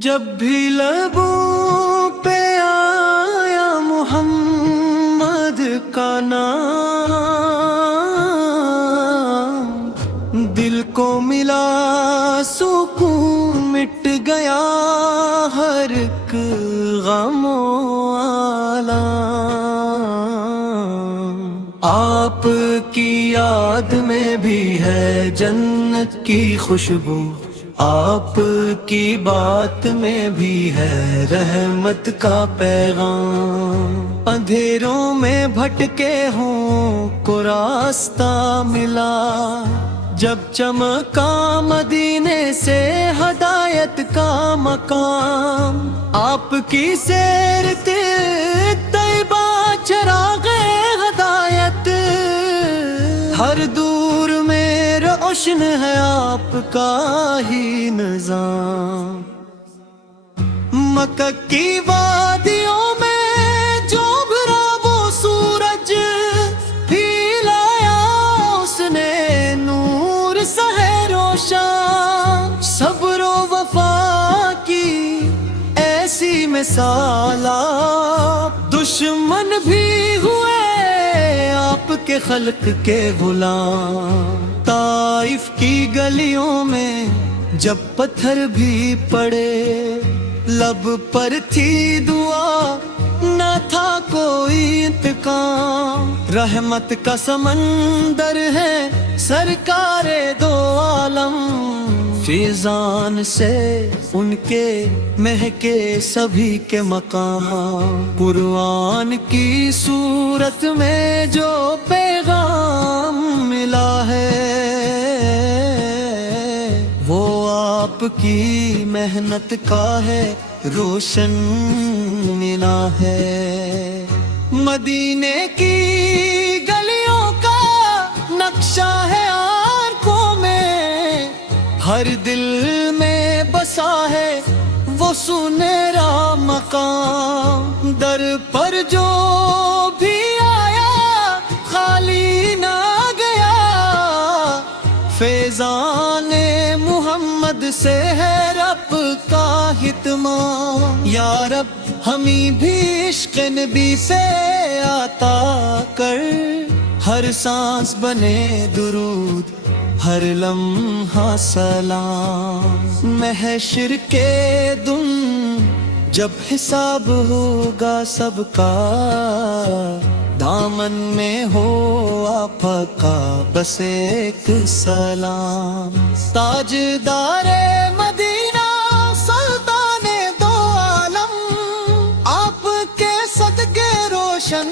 جب بھی لبوں پہ آیا محمد کا نام، دل کو ملا سکون، مٹ گیا ہر ایک غم و آلام۔ آپ کی یاد میں بھی ہے جنت کی خوشبو، آپ کی بات میں بھی ہے رحمت کا پیغام۔ اندھیروں میں بھٹکے ہوں کو راستہ ملا، جب چمکا مدینے سے ہدایت کا مقام۔ آپ کی سیر طیبہ چراغ ہدایت، ہر دور میں روشن ہے آپ کا ہی نظام۔ مکہ کی وادیوں میں جو ابھرا وہ سورج، بھی لایا اس نے نور سہے روشن۔ صبر و وفا کی ایسی مثال، دشمن بھی ہوئے آپ کے خلق کے غلام۔ طائف کی گلیوں میں جب پتھر بھی پڑے، لب پر تھی دعا نہ تھا کوئی انتقام۔ رحمت کا سمندر ہے سرکار دو عالم، فیضان سے ان کے مہکے سبھی کے مقام۔ قرآن کی صورت میں جو پیغام ملا ہے، وہ آپ کی محنت کا ہے روشن ملا ہے۔ مدینے کی گلیوں کا نقشہ ہے آنکھوں میں، ہر دل میں بسا ہے وہ سنہرا مقام۔ در پر جو بھی آیا خالی نہ گیا، فیضان محمد سے ہے رب کا ہتمام۔ یا رب ہمیں بھی عشق نبی سے عطا کر، ہر سانس بنے درود، ہر لمحہ سلام۔ محشر کے دن جب حساب ہوگا سب کا، دامن میں ہو آپ کا بس ایک سلام۔ تاجدار مدینہ سلطان دو عالم، آپ کے صدقے روشن